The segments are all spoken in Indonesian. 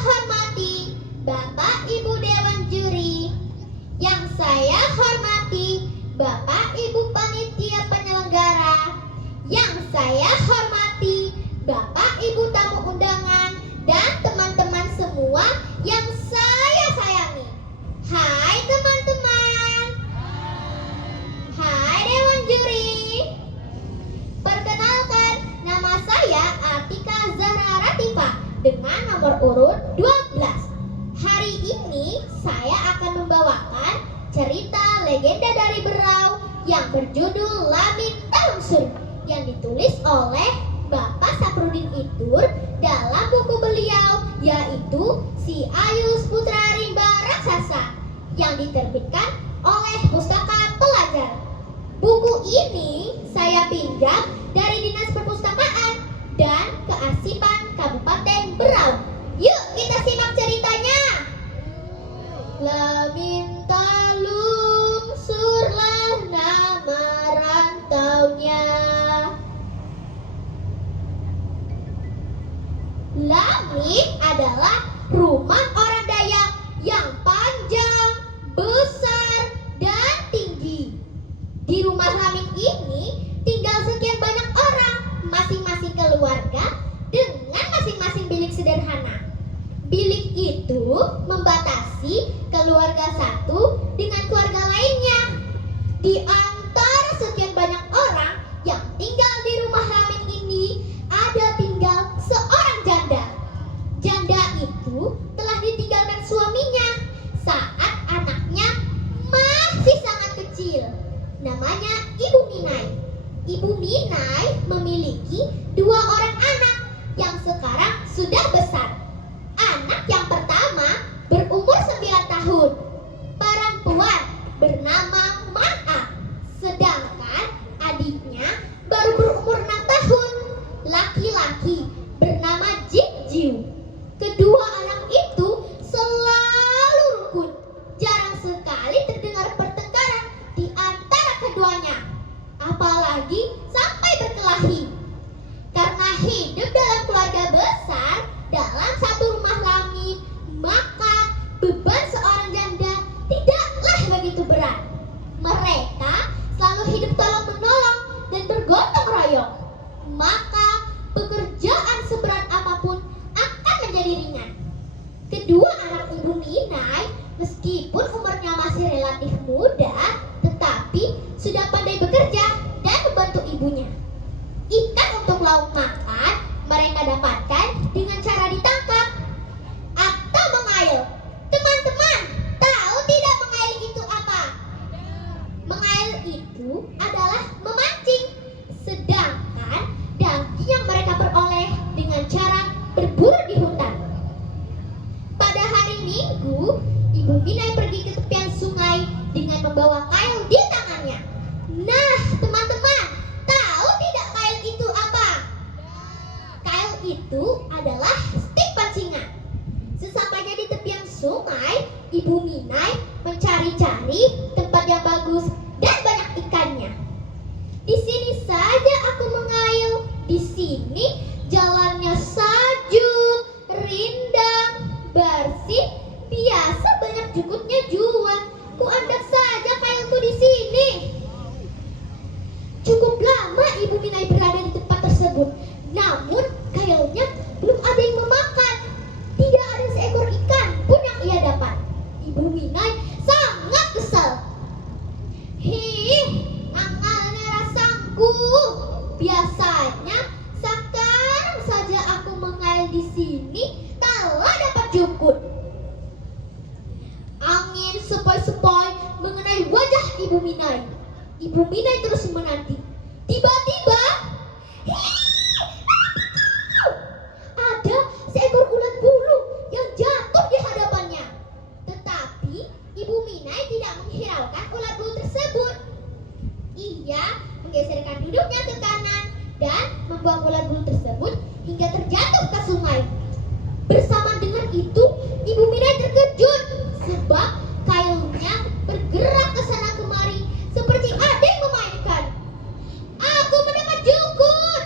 hormati Bapak Ibu Dewan Juri, yang saya hormati Bapak Ibu Panitia Penyelenggara, yang saya hormati Bapak Ibu tamu undangan, dan teman-teman semua yang saya sayangi. Hai teman-teman. Hai Dewan Juri. Perkenalkan, nama saya Atika Zahra Ratifa dengan nomor urut 12. Hari ini saya akan membawakan cerita legenda dari Berau yang berjudul Lamin Talungsur yang ditulis oleh Bapak Saprudin Itur dalam buku beliau, yaitu Si Ayus Putra Rimba Raksasa, yang diterbitkan oleh Pustaka Pelajar. Buku ini saya pinjam dari Dinas Perpustakaan dan Kearsipan Kabupaten Berau. Yuk kita simak ceritanya. Lamin talungsurlah nama rantaunya. Lamin adalah rumah orang Dayak yang panjang, besar, dan tinggi. Di rumah Lamin ini tinggal sekian banyak orang, masing-masing keluarga dengan masing-masing bilik sederhana. Bilik itu membatasi keluarga satu dengan keluarga lainnya. Di antara sekian banyak orang yang tinggal di rumah Lamin ini, ada tinggal seorang janda. Janda itu telah ditinggalkan suaminya saat anaknya masih sangat kecil. Namanya Ibu Minai. Ibu Minai memiliki 2 orang anak yang sekarang sudah besar. Anak yang pertama berumur 9 tahun, perempuan bernama Man'a. Sedangkan adiknya baru berumur 6 tahun, laki-laki bernama Jikjiu. Kedua anak itu selalu rukun. Jarang sekali terdengar pertengkaran di antara keduanya, apalagi sampai berkelahi. Karena hidup dalam keluarga besar dalam satu rumah Lamin, maka beban seorang janda tidaklah begitu berat. Mereka selalu hidup tolong-menolong dan bergotong royong. Maka pekerjaan seberat apapun akan menjadi ringan. Kedua anak Ibu Minai, meskipun umurnya masih relatif muda, tetapi sudah pandai bekerja dan membantu ibunya. Ikan untuk lauk makan mereka dapatkan dengan cara ditangkap atau mengail. Teman-teman, tahu tidak mengail itu apa? Mengail itu adalah memancing. Sedangkan daging yang mereka peroleh dengan cara berburu di hutan. Pada hari Minggu, Ibu Minai pergi ke tepian sungai dengan membawa kail di tangannya. Nah, teman-teman, tahu tidak kail itu apa? Kail itu adalah stik pancingan. Sesampainya di tepian sungai, Ibu Minai mencari-cari tempat yang bagus dan banyak ikannya. Di sini saja aku mengail. Di sini jalannya sejuk, rindang, bersih, biasa banyak jukutnya juga. Kuandak saja kailku di sini. Cukup lama Ibu Minai berada di tempat tersebut, namun kailnya belum ada yang memakan. Tidak ada seekor ikan pun yang ia dapat. Ibu Minai sangat kesal. Angalnya rasaku. Biasanya sekarang saja aku mengail di sini telah dapat jukut. Angin sepoi-sepoi mengenai wajah Ibu Minai. Ibu Minai terus menanti. Tiba-tiba ada seekor ulat bulu yang jatuh di hadapannya. Tetapi Ibu Minai tidak menghiraukan ulat bulu tersebut. Ia menggeserkan duduknya ke kanan dan membuang ulat bulu tersebut hingga terjatuh ke sungai. Bersama dengan itu, Ibu Minai terkejut sebab kailnya bergerak ke sana kemari seperti ada yang memainkan. Aku mendapat jukut.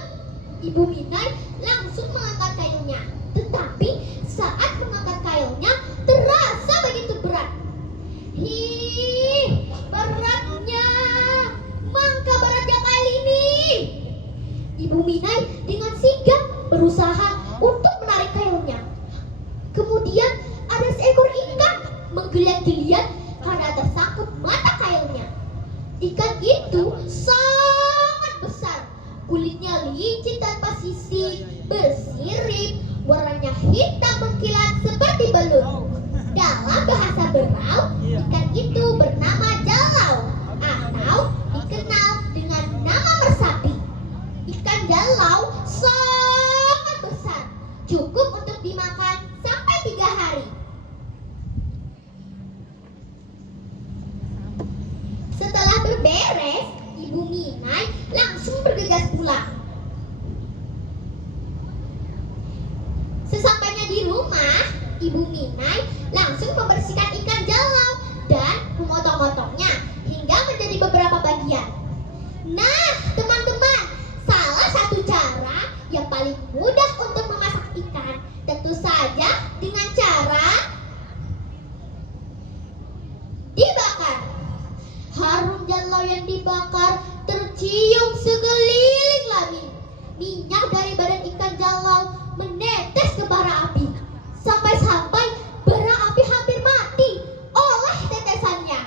Ibu Minai langsung mengangkat kailnya. Tetapi saat mengangkat Kemudian ada seekor ikan menggeliat-geliat karena tersangkut mata kailnya. Ikan itu sangat besar, kulitnya licin tanpa sisi, bersirip, warnanya hitam mengkilat seperti belut. Dalam bahasa Berau, ikan itu bernama jalau atau dikenal dengan nama mersapi. Ikan jalau sangat besar, cukup untuk dimakan sampai 3 hari. Setelah berberes, Ibu Minai langsung bergegas pulang. Sesampainya di rumah, Ibu Minai langsung membersihkan ikan jalau dan memotong-motongnya hingga menjadi beberapa bagian. Nah, teman-teman, salah satu cara yang paling mudah untuk memasak ikan tentu saja dengan cara dibakar. Harum jalau yang dibakar tercium sekeliling langit. Minyak dari badan ikan jalau menetes ke bara api. Sampai-sampai bara api hampir mati oleh tetesannya.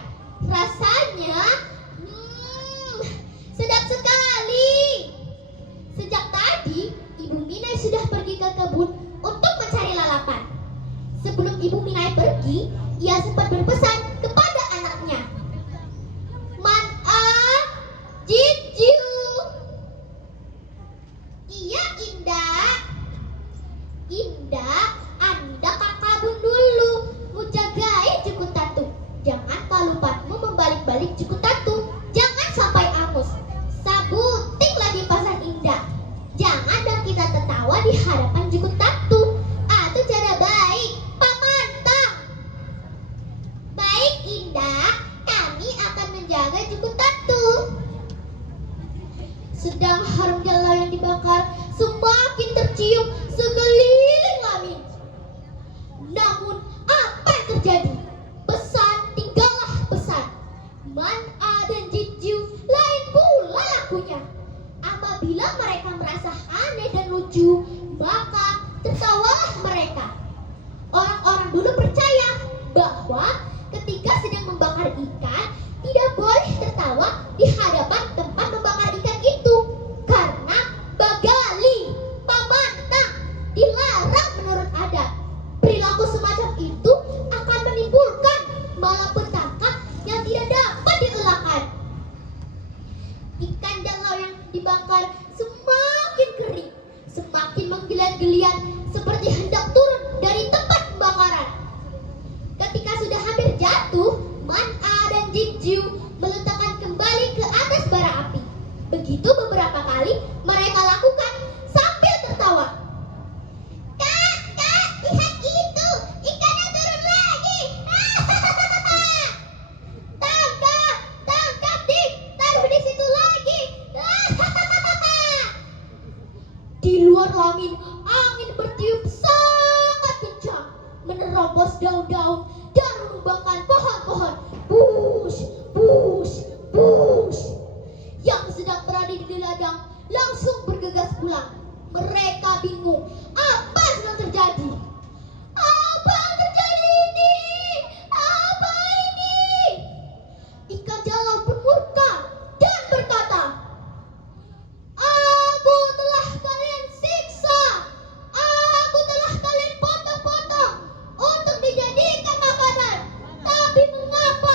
Rasanya sedap sekali. Sejak tadi, Ibu Minai sudah pergi ke kebun untuk mencari lalapan. Sebelum Ibu Minai pergi, ia sempat berpesan kepada anaknya. Jiju. Iya, Indah. Indah, Anda kakak bun dulu. Mu jagai cukup tatu. Jangan kalupatmu membalik-balik cukup tatu. Jangan sampai angus. Sabuting lagi pasan Indah. Jangan dong kita tertawa di hadapan cukup tatu. Itu cara baik, pamantang. Baik, Indah. Kami akan menjaga cukup tatu. Sedang harum jalau yang dibakar semakin tercium sekeliling langit. Namun apa yang terjadi? Pesan tinggallah pesan. Man'a dan Jiju lain pula lakunya. Apabila mereka merasa aneh dan lucu, maka tertawalah mereka. Orang-orang dulu percaya bahwa ketika sedang membakar ikan, tidak boleh tertawa di hadapan tempat membakar ikan itu, karena bagali, pamantang, dilarang menurut adat. Perilaku semacam itu akan menimbulkan malapetaka yang tidak dapat dielakkan. Ikan jalau yang dibakar semakin kering, semakin menggeliat-geliat seperti hendak turun dari tempat pembakaran. Ketika sudah hampir jatuh, Man'a dan Jiju meletakkan kembali ke atas bara api. Begitu beberapa kali mereka lakukan sambil tertawa. Kak, lihat itu, ikannya turun lagi. Tangkap, Dik, taruh di situ lagi. Di luar angin bertiup sangat kencang, menerobos daun-daun dan menumbangkan pohon-pohon. Bush, bush, bush. Yang sedang berada di ladang langsung bergegas pulang. Mereka bingung, apa yang sedang terjadi? Apa yang terjadi ini? Apa ini? Ikan jalau pun murka dan berkata, aku telah kalian siksa. Aku telah kalian potong-potong untuk dijadikan makanan. Tapi mengapa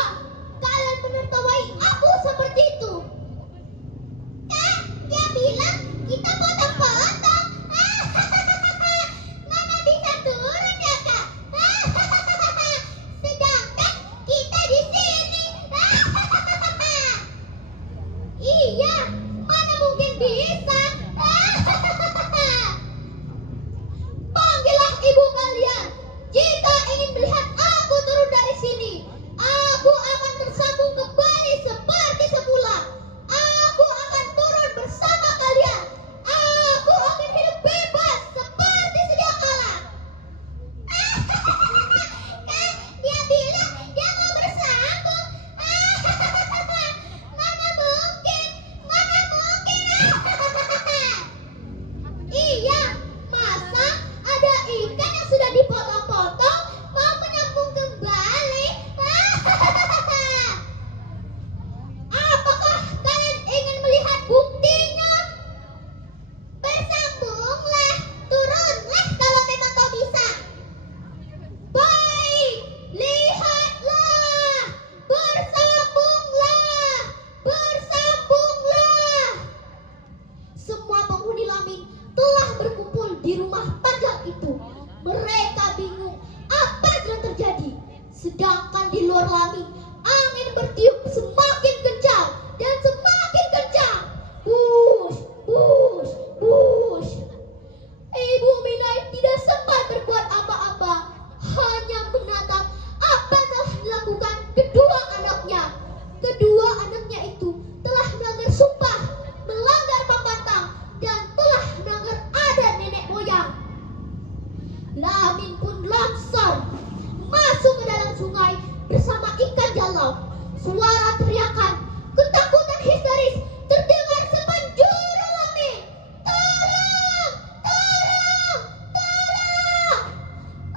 Suara teriakan ketakutan histeris terdengar sepenjuru langit. Tolong! Tolong! Tolong!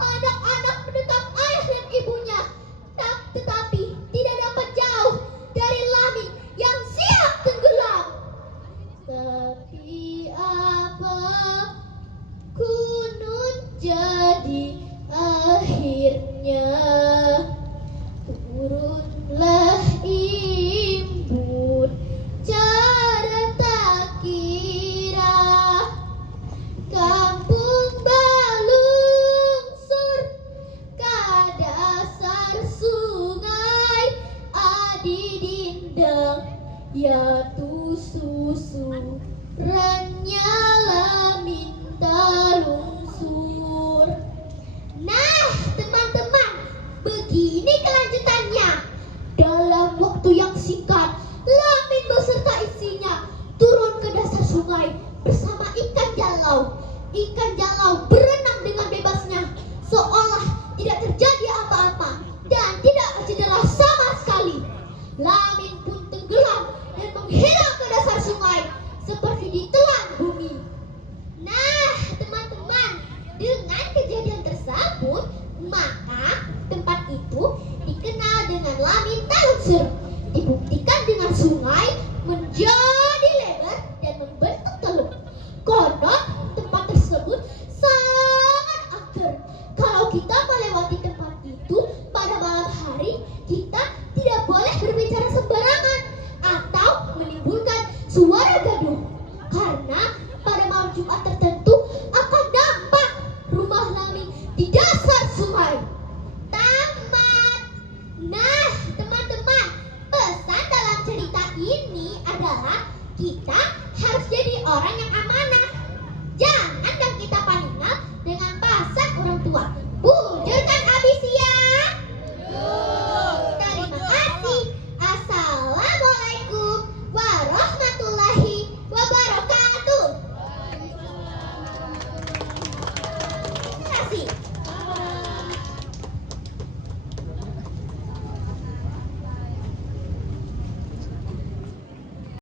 Anak-anak mendekat ayah dan ibunya, tetapi tidak dapat jauh dari langit yang siap tenggelam. Tapi apa kunun jadi akhirnya, turunlah imbun cara tak kira, kampung balungsur ke dasar sungai, adi dindang ya tu susu renyala minta lungsur. Nah, teman-teman, begini kelanjutannya. Dalam waktu yang singkat, Lamin beserta isinya turun ke dasar sungai bersama ikan jalau. Ikan jalau berenang dengan bebasnya, seolah tidak terjadi apa-apa dan tidak cedera sama sekali. Lamin pun tenggelam dan menghilang ke dasar sungai seperti ditelan bumi. Nah, teman-teman, dengan kejadian tersebut, maka tempat itu dikenal dengan Lamin Talungsur. Dibuktikan dengan sungai menjadi lebar dan membentuk teluk. Konon tempat tersebut sangat angker. Kalau kita melewati tempat itu pada malam hari, kita tidak boleh berbicara sembarangan atau menimbulkan suara gaduh, karena pada malam Jumat tertentu akan nampak rumah Lamin di dasar sungai. Tamat. Nah, teman-teman, pesan dalam cerita ini adalah kita harus jadi orang yang amanah. Jangan yang kita paningal dengan pasak orang tua. Bujurkan abis ya. Terima kasih. Assalamualaikum warahmatullahi wabarakatuh. Terima kasih.